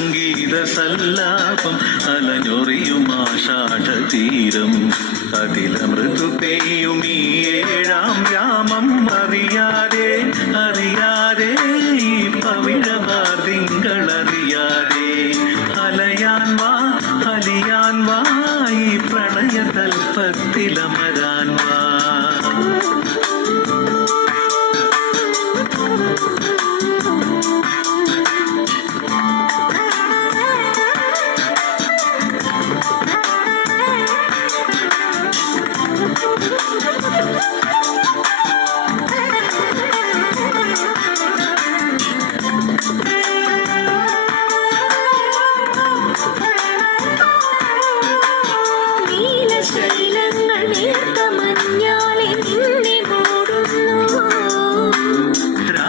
സംഗീത സല്ലാപം അലഞ്ഞൊറിയുമാഷാഢതീരം അതിലമൃദു പെയ്യും ഈ ഏഴാം യാമം അറിയാതെ അറിയാതെ ഈ പവിഴമാർ തിങ്കളറിയാതെ അലയാൻ വാ അലിയാൻ വാ ഈ പ്രണയതൽപ്പത്തിലമരാൻ വാ.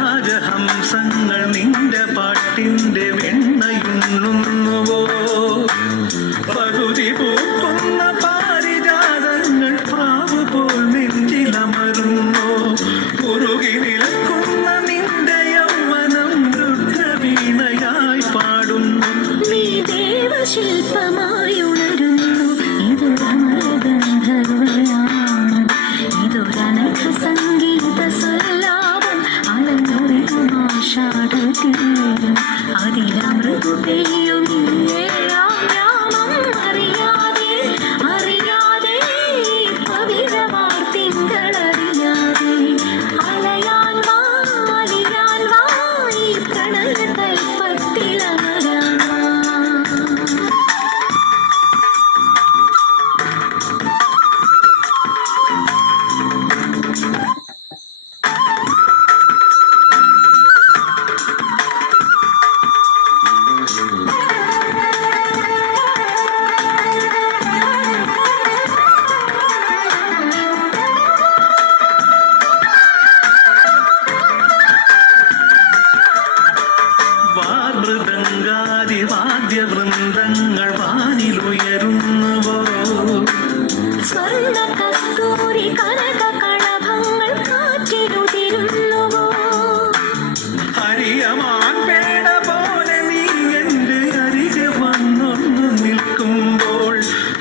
രാജഹംസങ്ങൾ നിന്റെ പാട്ടിന്റെ വെണ്ണയുണ്ണുന്നുവോ? പകുതി പൂക്കുന്ന പാരിജാതങ്ങൾ പ്രാവ് പോൽ നെഞ്ചിലമരുന്നോ? കുറുകി നിൽക്കുന്ന നിന്റെ യൗവനം രുദ്രവീണയായി പാടുന്നു. നീ ദേവശില്പമായുണരുന്നു. ഇതൊരമരഗന്ധർവയാണ്, ഇതൊരനഘ സംഗീത സല്ലാപം അലഞ്ഞൊറിയുമാഷാഢതീരം അതിലമൃദു പെയ്യും ഏഴാം യാമം അറിയാതെ അറിയാതെ പവിഴമാർ തിങ്കളറിയാതെ അലയാൻ വാ അലിയാൻ വാ ഈ പ്രണയതൽപ്പത്തിലമരാൻ വാ. വാദ്യവൃന്ദങ്ങൾ വാനിലുയരുന്നുവോ? സ്വർണ്ണ കസ്തൂരി കനക കളഭങ്ങൾ കാറ്റിലുതിരുന്നുവോ? ഹരിയമാൻ പേട പോലെ നീ എന്റെ അരികെ വന്നൊന്നു നിൽക്കുമ്പോൾ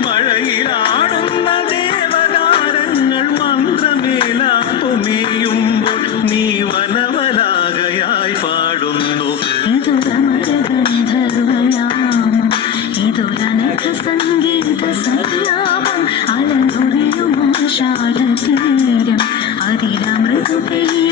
മഴയിലാടുന്ന ദേവതാരങ്ങൾ മന്ത്രമേലാപ്പുമേയുമ്പോൾ നീ വനവലാകയായി പാടുന്നു. ഇതൊരനഘ സംഗീത സല്ലാപം അലഞ്ഞൊറിയുമാഷാഢതീരം അതിലമൃദു പെയ്യും